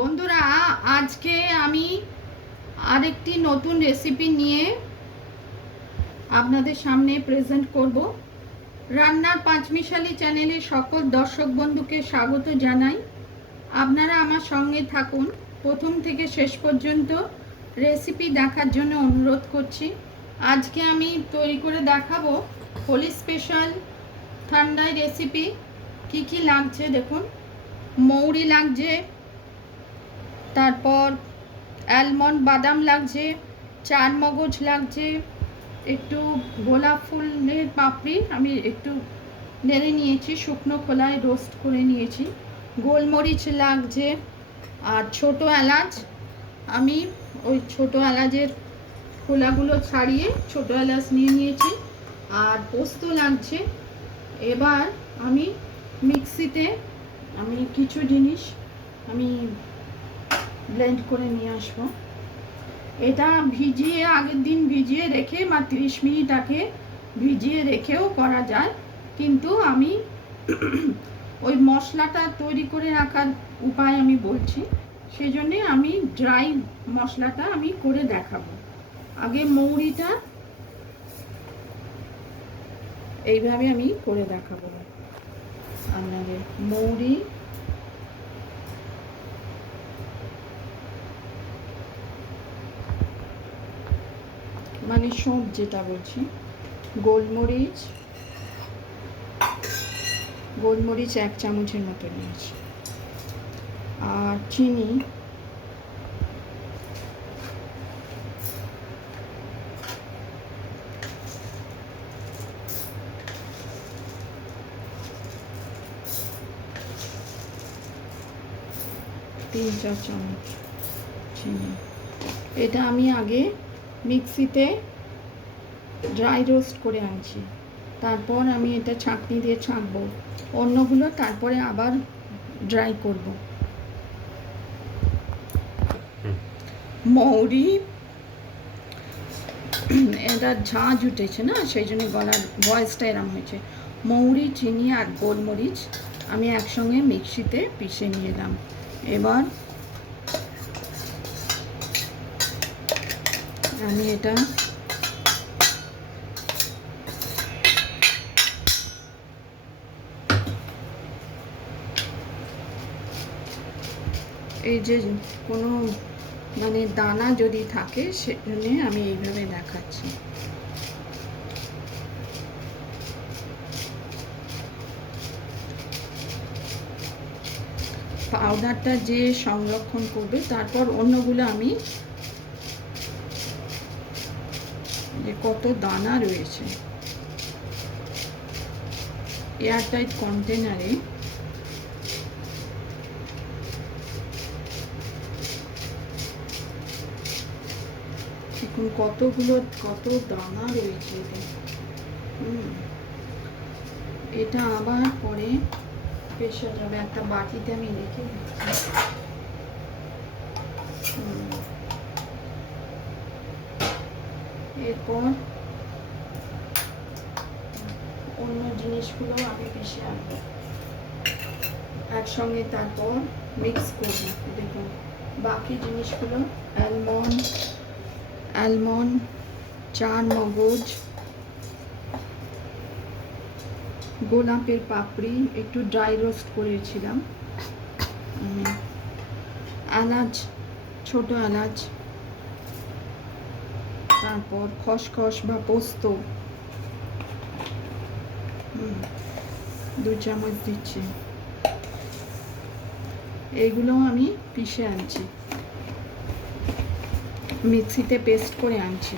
বন্ধুরা, আজকে আমি আরেকটি নতুন রেসিপি নিয়ে আপনাদের সামনে প্রেজেন্ট করব। রান্নার পাঁচমিশালি চ্যানেলে সকল দর্শক বন্ধুকে স্বাগত জানাই। আপনারা আমার সঙ্গে থাকুন, প্রথম থেকে শেষ পর্যন্ত রেসিপি দেখার জন্য অনুরোধ করছি। আজকে আমি তৈরি করে দেখাবো হোলি স্পেশাল ঠান্ডায় রেসিপি। কি কি লাগছে দেখুন। মৌরি লাগছে, তারপর অ্যালমন্ড বাদাম লাগছে, চার মগজ লাগছে, একটু গোলাপ ফুলের পাপড়ি আমি একটু নেড়ে নিয়েছি, শুকনো খোলায় রোস্ট করে নিয়েছি, গোলমরিচ লাগছে, আর ছোট এলাচ আমি ওই ছোট এলাচের খোলাগুলো ছাড়িয়ে ছোট এলাচ নিয়ে নিয়েছি, আর পোস্ত লাগছে। এবার আমি মিক্সিতে আমি কিছু জিনিস আমি ব্লেন্ড করে নিয়ে আসবো। এটা ভিজিয়ে আগের দিন ভিজিয়ে রেখে বা 30 মিনিট আগে ভিজিয়ে রেখেও করা যায়, কিন্তু আমি ওই মশলাটা তৈরি করে রাখার উপায় আমি বলছি, সেই জন্যে আমি ড্রাই মশলাটা আমি করে দেখাবো। আগে মৌরিটা এইভাবে আমি করে দেখাবো আপনাদের। মৌরি, মানে সব যেটা বলছি, গোলমরিচ 1 চামচের মতো নিয়েছি, আর চিনি তিন 4 চামচ চিনি। এটা আমি আগে মিক্সিতে ড্রাই রোস্ট করে আনছি, তারপর আমি এটা ছাঁকনি দিয়ে ছাঁকবো, অন্যগুলো তারপরে আবার ড্রাই করব। মৌরি, এটা ঝাঁঝ উঠেছে না, সেই জন্য গলার ভয়েসটা এরম হয়েছে। মৌরি, চিনি আর গোলমরিচ আমি একসঙ্গে মিক্সিতে পিষে নিয়ে এলাম। এবার আমি এটা এই যে কোনো মানে দানা যদি থাকে সেজন্য আমি এইভাবে দেখাচ্ছি। পাউডারটা যে সংরক্ষণ করবে, তারপর অন্যগুলো আমি যে কত দানা রয়েছে এয়ারটাইট কন্টেনারে, এখন কত দানা রয়েছে। এটা আবার পরে পেশা যাবে, একটা বাটিতে আমি রেখে দিচ্ছি। এরপর অন্য জিনিসগুলো আমি পিষে আনবো একসঙ্গে, তারপর মিক্স করবো। দেখুন বাকি জিনিসগুলো অ্যালমন্ড, চার মগজ, গোলাপের পাপড়ি একটু ড্রাই রোস্ট করেছিলাম, এলাচ, ছোট এলাচ, তারপর খসখস বা পোস্ত 2 চামচ দিচ্ছি। এইগুলো আমি পিষে আনছি, মিক্সিতে পেস্ট করে আনছি।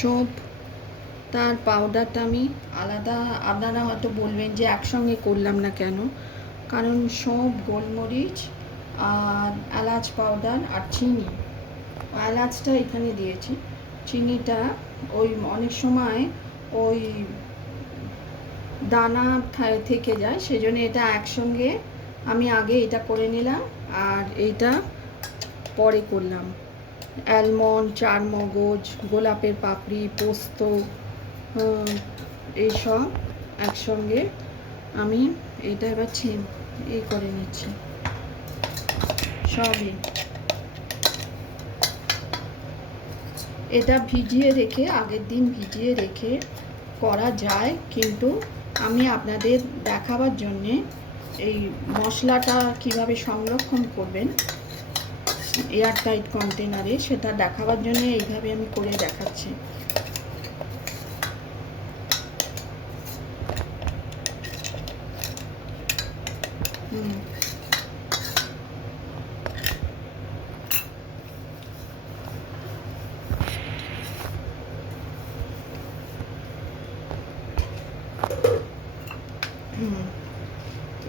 সব তার পাউডারটা আমি আলাদা, আপনারা হয়তো বলবেন যে একসঙ্গে করলাম না কেন, কারণ সব, গোলমরিচ আর এলাচ পাউডার আর চিনি, এলাচটা এখানে দিয়েছি, চিনিটা ওই অনেক সময় ওই দানা থেকে যায়, সেজন্য এটা একসঙ্গে আমি আগে এটা করে নিলাম আর এইটা পরে করলাম। অ্যালমন্ড, চার মগজ, গোলাপের পাপড়ি, পোস্ত, এইসব একসঙ্গে আমি এটা এবার এই করে নিচ্ছি সবই। এটা ভিজিয়ে রেখে, আগের দিন ভিজিয়ে রেখে করা যায়, কিন্তু আমি আপনাদের দেখাবার জন্যে এই মশলাটা কিভাবে সংরক্ষণ করবেন এয়ারটাইট কন্টেনারে সেটা দেখাবার জন্য এইভাবে আমি করে দেখাচ্ছি।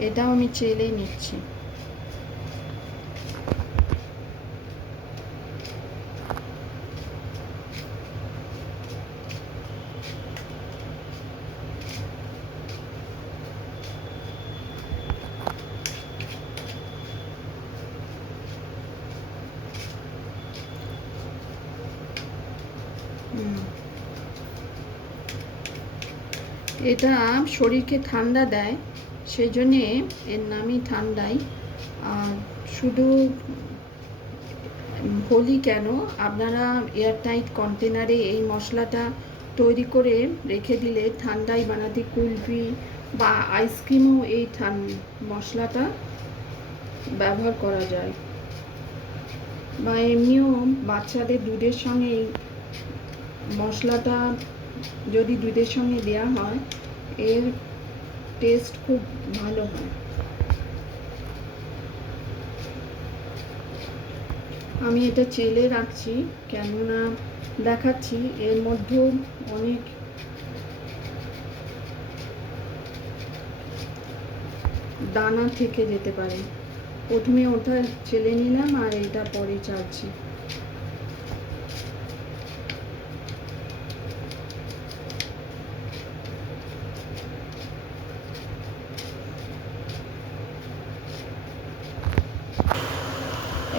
এটাও আমি চেলেই নিচ্ছি। এটা শরীরকে ঠান্ডা দেয়, সেই জন্যে এর নামই ঠান্ডাই। আর শুধু হোলি কেন, আপনারা এয়ারটাইট কন্টেনারে এই মশলাটা তৈরি করে রেখে দিলে ঠান্ডাই বানাতে কুলফি বা আইসক্রিমও এই মশলাটা ব্যবহার করা যায়, বা এমনিও বাচ্চাদের দুধের সঙ্গে এই মশলাটা যদি দুধের সঙ্গে দেওয়া হয় এর টেস্ট খুব ভালো হয়। আমি এটা চেলে রাখছি কেননা দেখাচ্ছি এর মধ্যেও অনেক দানা থেকে যেতে পারে। প্রথমে ওটা চেলে নিলাম আর এটা পরে চালছি।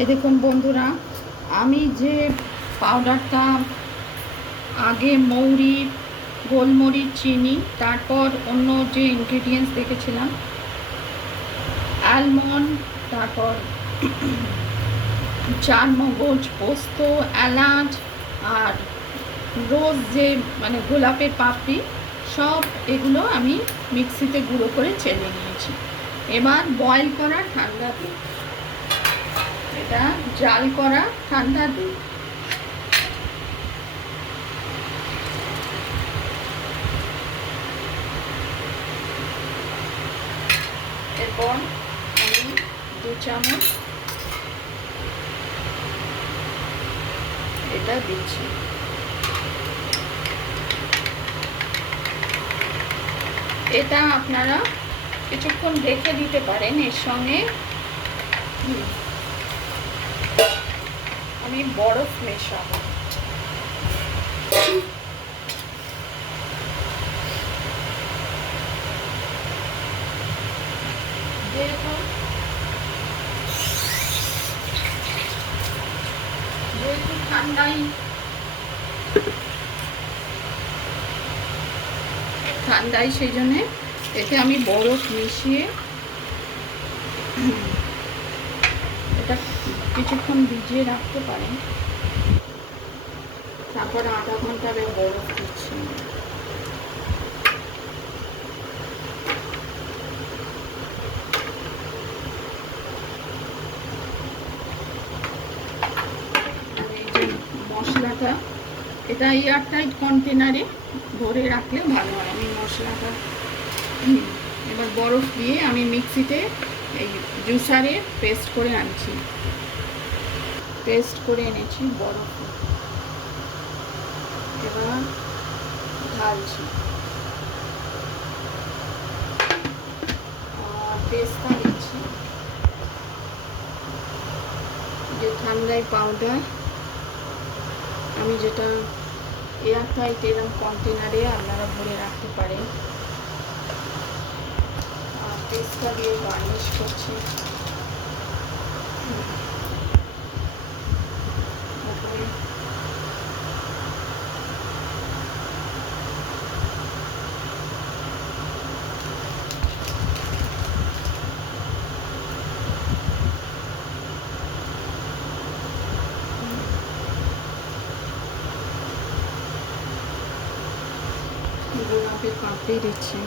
এই দেখুন বন্ধুরা, আমি যে পাউডারটা আগে মৌরি, গোলমরিচ, চিনি, তারপর অন্য যে ইনগ্রিডিয়েন্টস দেখেছিলাম আলমন্ড, তারপর চারমগজ, পোস্ত, এলাচ আর রোজ যে মানে গোলাপের পাপড়ি, সব এগুলো আমি মিক্সিতে গুঁড়ো করে চেলে নিয়েছি। এবার বয়েল করা ঠান্ডা দুধ, এটা জাল করা ঠান্ডা দুধ, এরপর আমি 2 চামচ এটা দিচ্ছি। এটা আপনারা কিছুক্ষণ রেখে দিতে পারেন। এর সঙ্গে আমি বরফ মেশাবো। যেহেতু ঠান্ডায় সেই জন্যে এতে আমি বরফ মিশিয়ে এটা কিছুক্ষণ ভিজিয়ে রাখতে পারেন, তারপর আধা ঘন্টা বরফ দিচ্ছি। মশলাটা এটা এয়ারটাইট কন্টেনারে ভরে রাখলে ভালো হয়। আমি মশলাটা এবার বরফ দিয়ে আমি মিক্সিতে এই জুসারে পেস্ট করে আনছি, পেস্ট করে এনেছি বরফ। এবার ঢালছি আর পেস্টটা দিচ্ছি, যে ঠান্ডায় পাউডার আমি যেটা এয়ারটাইট এরকম কন্টেনারে আপনারা ভরে রাখতে পারেন। আর পেস্টটা দিয়ে গার্নিশ করছি। রোস্টেড পাপড়ি দিচ্ছি।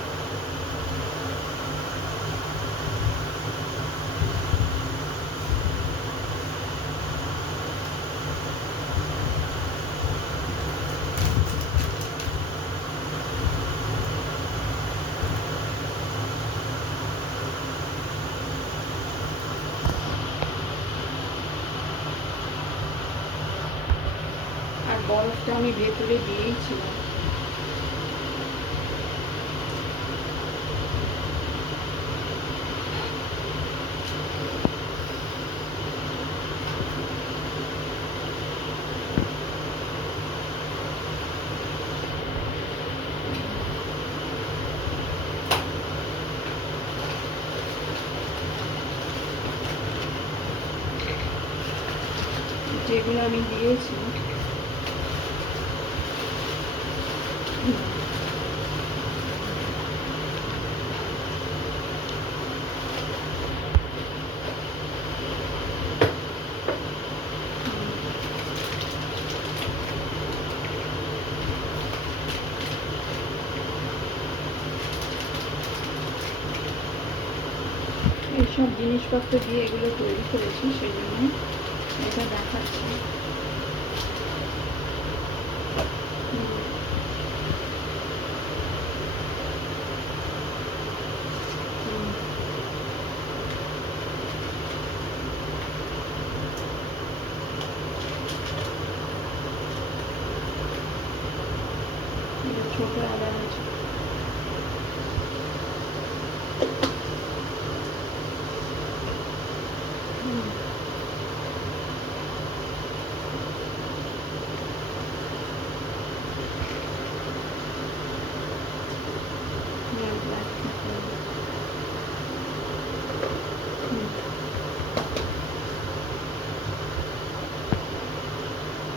আর বরফটা আমি ভেতরে দিয়েইছিলাম। যেগুলো আমি দিয়েছি এইসব জিনিসপত্র দিয়ে এগুলো তৈরি করেছি, সেই জন্য এটা দেখাচ্ছি। ছোট এলাচ,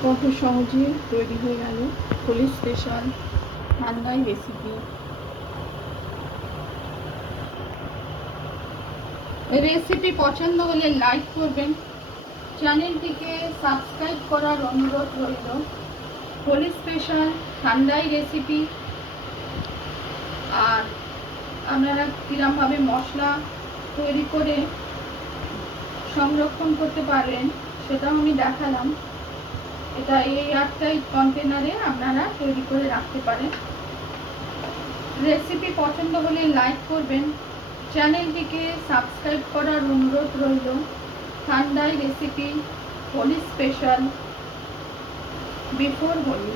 কত সহজে তৈরি হয়ে গেল Holi special thandai recipe. Recipe পছন্দ হলে লাইক করবেন, চ্যানেলটিকে সাবস্ক্রাইব করার অনুরোধ রইল। Holi special thandai recipe. আর আপনারা কীরকমভাবে মশলা তৈরি করে সংরক্ষণ করতে পারবেন সেটাও আমি দেখালাম। এটা এই এয়ারটাইট কন্টেনারে আপনারা তৈরি করে রাখতে পারেন। রেসিপি পছন্দ হলে লাইক করবেন, চ্যানেলটিকে সাবস্ক্রাইব করার অনুরোধ রইল। Thandai recipe Holi special before Holi.